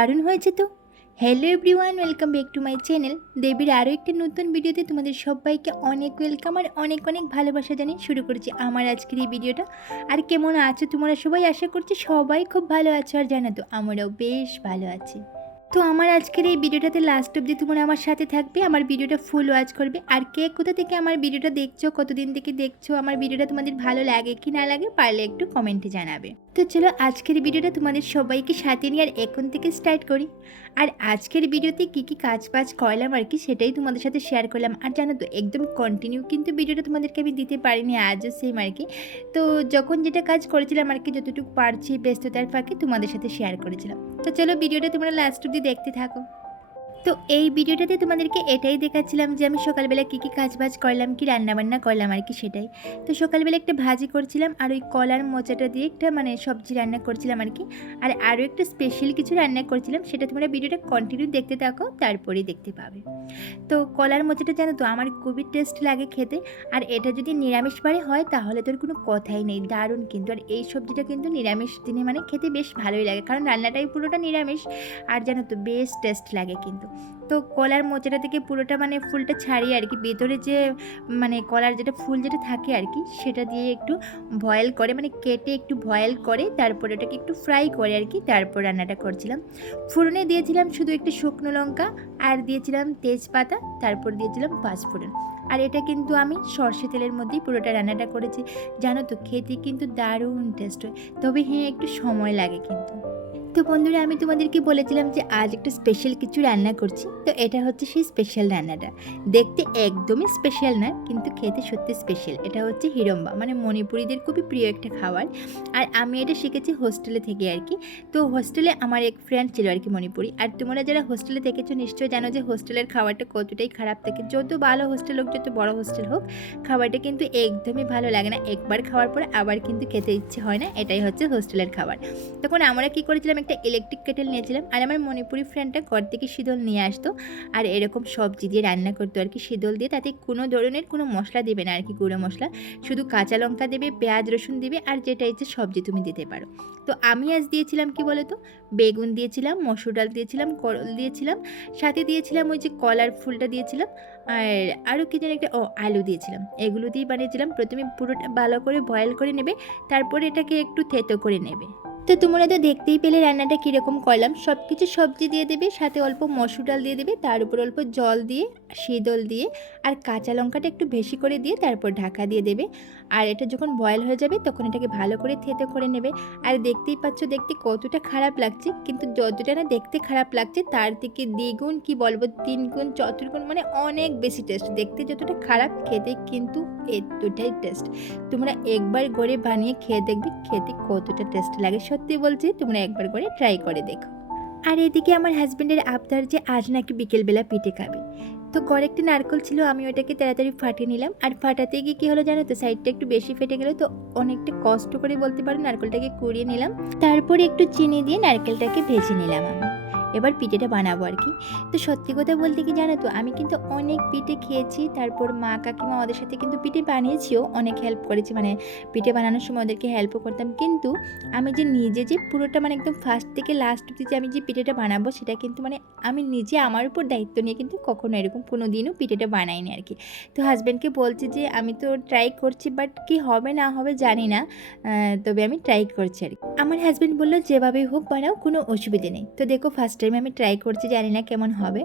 দারুণ হয়েছে তো? Hello everyone welcome back to my channel দেবীর আরও একটি নতুন ভিডিওতে তোমাদের সবাইকে অনেক ওয়েলকাম আর অনেক অনেক ভালোবাসা জানিয়ে শুরু করেছি আমার আজকের এই ভিডিওটা। আর কেমন আছো তোমরা সবাই? আশা করছি সবাই খুব ভালো আছো আর জানো তো, আমরাও বেশ ভালো আছি। তো আমার আজকের এই ভিডিওটাতে লাস্ট অবধি তোমরা আমার সাথে থাকবে, আমার ভিডিওটা ফুল ওয়াচ করবে। আর কে কোথা থেকে আমার ভিডিওটা দেখছ, কতদিন থেকে দেখছ, আমার ভিডিওটা তোমাদের ভালো লাগে কি না লাগে পারলে একটু কমেন্টে জানাবে। তো চলো আজকের ভিডিওটা তোমাদের সবাইকে সাথে নিয়ে আর এখন থেকে স্টার্ট করি। আর আজকের ভিডিওতে কী কী কাজ বাজ করলাম আর কি সেটাই তোমাদের সাথে শেয়ার করলাম। আর জানো তো, একদম কন্টিনিউ কিন্তু ভিডিওটা তোমাদেরকে আমি দিতে পারিনি, আজও সেম আর কি। তো যখন যেটা কাজ করেছিলাম আর কি, যতটুকু পারছি ব্যস্ততার ফাঁকে তোমাদের সাথে শেয়ার করেছিলাম। তো চলো ভিডিওটা তোমরা লাস্ট অব্দি দেখতে থাকো। তো এই ভিডিওটাতে তোমাদেরকে এটাই দেখাচ্ছিলাম যে আমি সকালবেলা কী কী কাজ বাজ করলাম, কি রান্নাবান্না করলাম আর কি সেটাই। তো সকালবেলা একটা ভাজি করছিলাম আর ওই কলার মোচাটা দিয়ে একটা মানে সবজি রান্না করছিলাম আর কি। আর আরও একটা স্পেশাল কিছু রান্না করছিলাম, সেটা তোমরা ভিডিওটা কন্টিনিউ দেখতে থাকো, তারপরেই দেখতে পাবে। তো কলার মোচাটা জানো তো, আমার খুবই টেস্ট লাগে খেতে। আর এটা যদি নিরামিষ বারে হয়, তাহলে তোর কোনো কথাই নেই, দারুণ কিন্তু। আর এই সবজিটা কিন্তু নিরামিষ দিনে মানে খেতে বেশ ভালোই লাগে, কারণ রান্নাটাই পুরোটা নিরামিষ। আর জানো তো, বেশ টেস্ট লাগে কিন্তু। তো কলার মোচাটা থেকে পুরোটা মানে ফুলটা ছাড়িয়ে আর কি, ভেতরে যে মানে কলার যেটা ফুল যেটা থাকে আর কি, সেটা দিয়ে একটু বয়েল করে মানে কেটে একটু বয়েল করে, তারপরে ওটাকে একটু ফ্রাই করে আর কি, তারপর রান্নাটা করছিলাম। ফোড়নে দিয়েছিলাম শুধু একটু শুকনো লঙ্কা আর দিয়েছিলাম তেজপাতা, তারপর দিয়েছিলাম পাঁচফোড়ন। আর এটা কিন্তু আমি সর্ষে তেলের মধ্যেই পুরোটা রান্নাটা করেছি। জানো তো, খেতে কিন্তু দারুণ টেস্ট হয়। তবে হ্যাঁ একটু সময় লাগে কিন্তু। তো বন্ধুরা, আমি তোমাদেরকে বলেছিলাম যে আজ একটা স্পেশাল কিছু রান্না করছি। তো এটা হচ্ছে সেই স্পেশাল রান্নাটা। দেখতে একদমই স্পেশাল না, কিন্তু খেতে সত্যি স্পেশাল এটা হচ্ছে হিরম্বা মানে মণিপুরীদের খুবই প্রিয় একটা খাবার। আর আমি এটা শিখেছি হোস্টেলে থেকে আর কি। তো হোস্টেলে আমার এক ফ্রেন্ড ছিল আর কি মণিপুরি। আর তোমরা যারা হোস্টেলে থেকেছো নিশ্চয়ই জানো যে হোস্টেলের খাবারটা কতটাই খারাপ থাকে। যত ভালো হোস্টেল হোক, যত বড় হোস্টেল হোক, খাবারটা কিন্তু একদমই ভালো লাগে না। একবার খাওয়ার পর আবার কিন্তু খেতে ইচ্ছে হয় না। এটাই হচ্ছে হোস্টেলের খাবার। তখন আমরা কি করেছিলাম একটা ইলেকট্রিক কেটেল নিয়েছিলাম আর আমার মণিপুরি ফ্রেন্ডটা ঘর থেকে শীতল নিয়ে আসতো আর এরকম সবজি দিয়ে রান্না করতো আর কি। শীতল দিয়ে তাতে কোনো ধরনের কোনো মশলা দেবে না আর কি, গুঁড়ো মশলা। শুধু কাঁচা লঙ্কা দেবে, পেঁয়াজ, রসুন দেবে আর যেটা ইচ্ছে সবজি তুমি দিতে পারো। তো আমি আজ দিয়েছিলাম কি বলো তো বেগুন দিয়েছিলাম, মসুর ডাল দিয়েছিলাম, করল দিয়েছিলাম, সাথে দিয়েছিলাম ওই যে কলার ফুলটা দিয়েছিলাম আর আরও কি যেন একটা, ও আলু দিয়েছিলাম। এগুলো দিয়ে বানিয়েছিলাম। প্রথমে পুরোটা ভালো করে বয়েল করে নেবে, তারপরে এটাকে একটু থেতো করে নেবে। তো তোমরা তো দেখতেই পেলে রান্নাটা কীরকম করলাম। সব কিছু সবজি দিয়ে দেবে, সাথে অল্প মসুর ডাল দিয়ে দেবে, তার উপর অল্প জল দিয়ে শীতল দিয়ে, আর কাঁচা লঙ্কাটা একটু বেশি করে দিয়ে তারপর ঢাকা দিয়ে দেবে। আর এটা যখন বয়েল হয়ে যাবে তখন এটাকে ভালো করে থেতে করে নেবে। আর দেখতেই পাচ্ছ, দেখতে কতটা খারাপ লাগছে, কিন্তু যতটা না দেখতে খারাপ লাগছে, তার থেকে দ্বিগুণ কি বলব তিন গুণ চতুর্গুণ মানে অনেক বেশি টেস্ট দেখতে যতটা খারাপ, খেতে কিন্তু এতটাই টেস্ট তোমরা একবার করে বানিয়ে খেয়ে দেখবে, খেতে কতটা টেস্ট লাগে সত্যি বলছি, তোমরা একবার করে ট্রাই করে দেখো। আর এদিকে আমার হাজব্যান্ডের আবদার যে আজ নাকি বিকেলবেলা পিঠে খাবে। তো একটি নারকল ছিল, আমি ওটাকে তাড়াতাড়ি ফাটিয়ে নিলাম। আর ফাটাতে গিয়ে কী হলো জানো তো সাইডটা একটু বেশি ফেটে গেলো, তো অনেকটা কষ্ট করে বলতে পারো নারকেলটাকে কুড়িয়ে নিলাম। তারপরে একটু চিনি দিয়ে নারকেলটাকে ভেজে নিলাম আমি। এবার পিঠেটা বানাবো আর কি। তো সত্যি কথা বলতে কি জানো তো, আমি কিন্তু অনেক পিঠে খেয়েছি, তারপর মা কাকিমা ওদের সাথে কিন্তু পিঠে বানিয়েছিও, অনেক হেল্প করেছি। মানে পিঠে বানানোর সময় ওদেরকে হেল্পও করতাম। কিন্তু আমি যে নিজে যে পুরোটা মানে একদম ফার্স্ট থেকে লাস্ট অব্দি যে আমি যে পিঠেটা বানাবো, সেটা কিন্তু মানে আমি নিজে আমার উপর দায়িত্ব নিয়ে কিন্তু কখনো এরকম কোনো দিনও পিঠেটা বানাইনি আর কি। তো হাজব্যান্ডকে বলছি যে, আমি তো ট্রাই করছি বাট কি হবে না হবে জানি না তবে আমি ট্রাই করছি আর কি। আমার হাজব্যান্ড বলল, যেভাবেই হোক বানাও, কোনো অসুবিধে নেই। তো দেখো ফার্স্ট টাইম আমি ট্রাই করছি, জানি না কেমন হবে।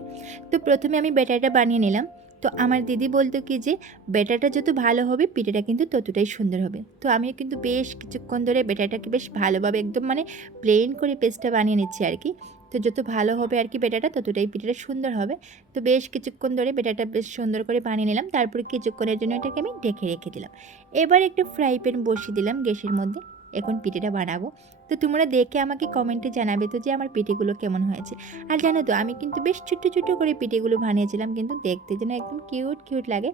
তো প্রথমে আমি ব্যাটারটা বানিয়ে নিলাম। তো আমার দিদি বলতো কি যে ব্যাটারটা যত ভালো হবে, পিঠেটা কিন্তু ততটাই সুন্দর হবে। তো আমিও কিন্তু বেশ কিছুক্ষণ ধরে ব্যাটারটাকে বেশ ভালোভাবে একদম মানে প্লেন করে পেস্টটা বানিয়ে নিচ্ছি আর কি তো যত ভালো হবে আর কি বেটাটা ততটাই পিঠাটা সুন্দর হবে। তো বেশ কিছুক্ষণ ধরে বেটাটা বেশ সুন্দর করে বানিয়ে নিলাম। তারপরে কিছুক্ষণের জন্য এটাকে আমি ঢেকে রেখে দিলাম। এবার একটা ফ্রাই প্যান বসিয়ে দিলাম গ্যাসের মধ্যে। এখন পিঠেটা বানাবো। তো তোমরা দেখে আমাকে কমেন্টে জানাবে তো যে আমার পিঠেগুলো কেমন হয়েছে। আর জানো তো, আমি কিন্তু বেশ ছোট্টো ছোট্টো করে পিঠেগুলো বানিয়েছিলাম, কিন্তু দেখতে যেন একদম কিউট কিউট লাগে।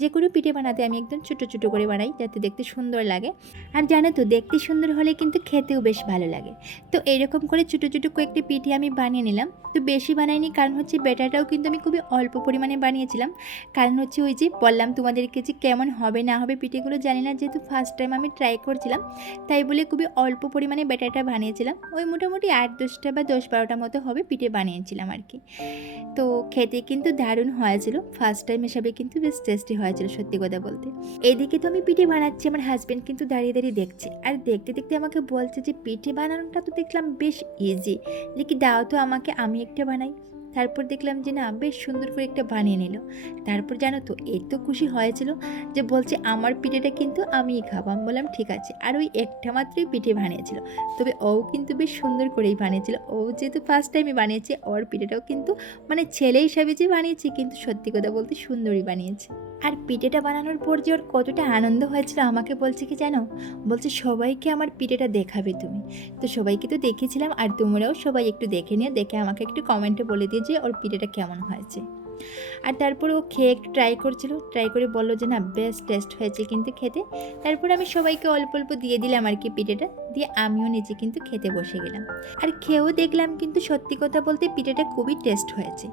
যে কোনো পিঠে বানাতে আমি একদম ছোটো ছোটো করে বানাই, যাতে দেখতে সুন্দর লাগে। আর জানো তো, দেখতে সুন্দর হলে কিন্তু খেতেও বেশ ভালো লাগে। তো এরকম করে ছোটো ছোটো কয়েকটি পিঠে আমি বানিয়ে নিলাম। তো বেশি বানাইনি, কারণ হচ্ছে বেটারটাও কিন্তু আমি খুবই অল্প পরিমাণে বানিয়েছিলাম। কারণ হচ্ছে ওই যে বললাম তোমাদেরকে যে কেমন হবে না হবে পিঠেগুলো জানি না, যেহেতু ফার্স্ট টাইম আমি ট্রাই করছিলাম, তাই বলে খুবই অল্প পরিমাণে ব্যাটারটা বানিয়েছিলাম। ওই মোটামুটি আট দশটা বা দশ বারোটা মতো হবে পিঠে বানিয়েছিলাম আর কি। তো খেতে কিন্তু দারুণ হয়েছিল। ফার্স্ট টাইম হিসাবে কিন্তু বেশ টেস্টি হয়েছিল সত্যি কথা বলতে। এদিকে তো আমি পিঠে বানাচ্ছি, আমার হাজব্যান্ড কিন্তু দাঁড়িয়ে দাঁড়িয়ে দেখছে। আর দেখতে দেখতে আমাকে বলছে যে, পিঠে বানানোটা তো দেখলাম বেশ ইজি কি দাও তো আমাকে, আমি একটা বানাই। তারপর দেখলাম যে না, বেশ সুন্দর করে একটা বানিয়ে নিল। তারপর জানো তো, এত খুশি হয়েছিল যে বলছে, আমার পিঠেটা কিন্তু আমি খাব। আমি বললাম, ঠিক আছে। আর ওই একটা মাত্রই পিঠে বানিয়েছিল। তবে ও কিন্তু বেশ সুন্দর করেই বানিয়েছিল। ও যেহেতু ফার্স্ট টাইমে বানিয়েছে, ওর পিঠেটাও কিন্তু মানে ছেলে হিসাবে যে বানিয়েছে, কিন্তু সত্যি কথা বলতে সুন্দরই বানিয়েছে। আর পিঠেটা বানানোর পর যে ওর কতটা আনন্দ হয়েছিল, আমাকে বলছে কি জানো? বলছে, সবাইকে আমার পিঠেটা দেখাবে তুমি। তো সবাইকে তো দেখেছিলাম আর তোমরাও সবাই একটু দেখে নিও, দেখে আমাকে একটু কমেন্টে বলে দিয়ে যে ওর পিঠেটা কেমন হয়েছে। আর তারপরে ও খেয়ে একটু ট্রাই করছিল। ট্রাই করে বলল যে, না বেস্ট টেস্ট হয়েছে কিন্তু খেতে। তারপর আমি সবাইকে অল্প অল্প দিয়ে দিলাম আর কি পিঠেটা। দিয়ে আমিও নিজে কিন্তু খেতে বসে গেলাম। আর খেয়েও দেখলাম কিন্তু সত্যি কথা বলতে পিঠেটা খুবই টেস্ট হয়েছে।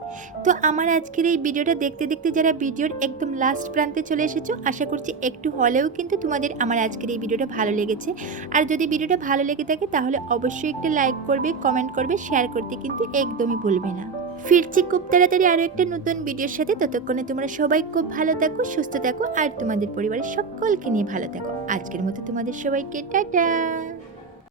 তো আমার আজকের এই ভিডিওটা দেখতে দেখতে যারা ভিডিওর একদম লাস্ট প্রান্তে চলে এসেছ, আশা করছি একটু হলেও কিন্তু তোমাদের আমার আজকের এই ভিডিওটা ভালো লেগেছে। আর যদি ভিডিওটা ভালো লেগে থাকে, তাহলে অবশ্যই একটা লাইক করবে কমেন্ট করবে শেয়ার করতে কিন্তু একদমই ভুলবে না। ফিরছি খুব তাড়াতাড়ি আরও একটা নতুন ভিডিওর সাথে। ততক্ষণে তোমরা সবাই খুব ভালো থাকো, সুস্থ থাকো, আর তোমাদের পরিবারের সকলকে নিয়ে ভালো থাকো। আজকের মতো তোমাদের সবাইকে, টাটা!